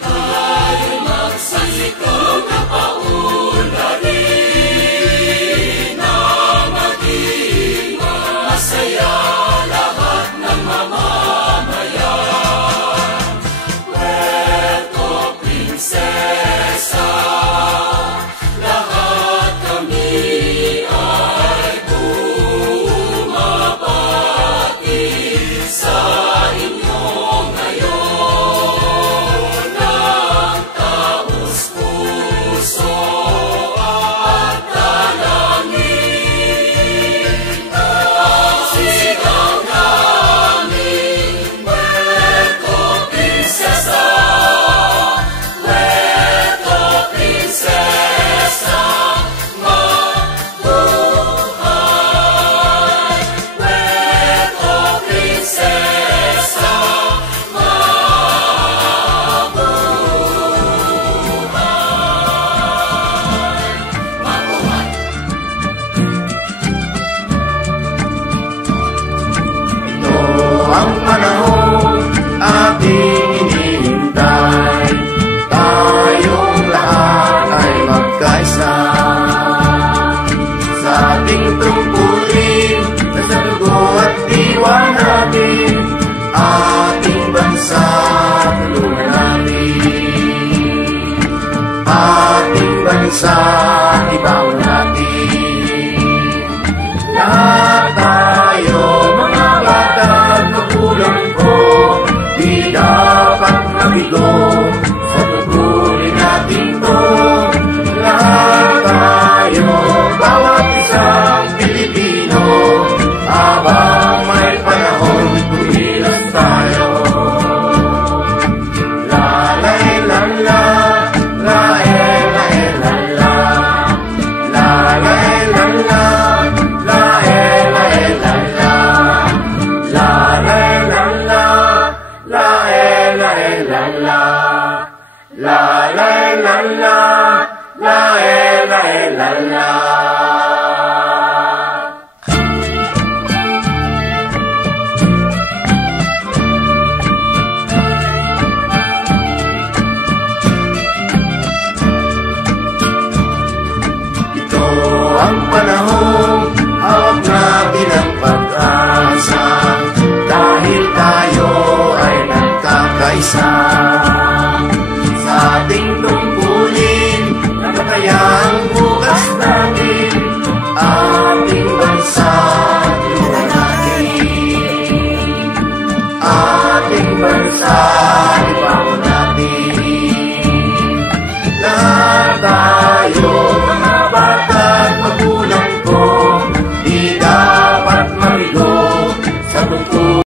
tayo'y magsikap na paunlarin na maging masaya lahat ng mamamayan. Puerto Princesa, lahat kami ay bumabati sa inyo ngayon ng taos-puso at dalangin. Ang sigaw namin, Puerto Princesa, Puerto Princesa, mabuhay! Puerto Princesa, mabuhay! Ito ang panahon ating hinihintay, tayong lahat ay magkaisa. Sa ating tungkulin, nasa dugo at diwa natin, ating bansa tulungan natin. Ating bansa ibaon natin. Lahat tayo mga bata at magulang ko, di dapat nabigo sa tungkulin natin to. Lahat tayo, bawat isang Pilipino, habang may panahon, kumilos tayo. La la la la, la la la la, la la la la, la la la la, la la la la, la la la la, la la la la.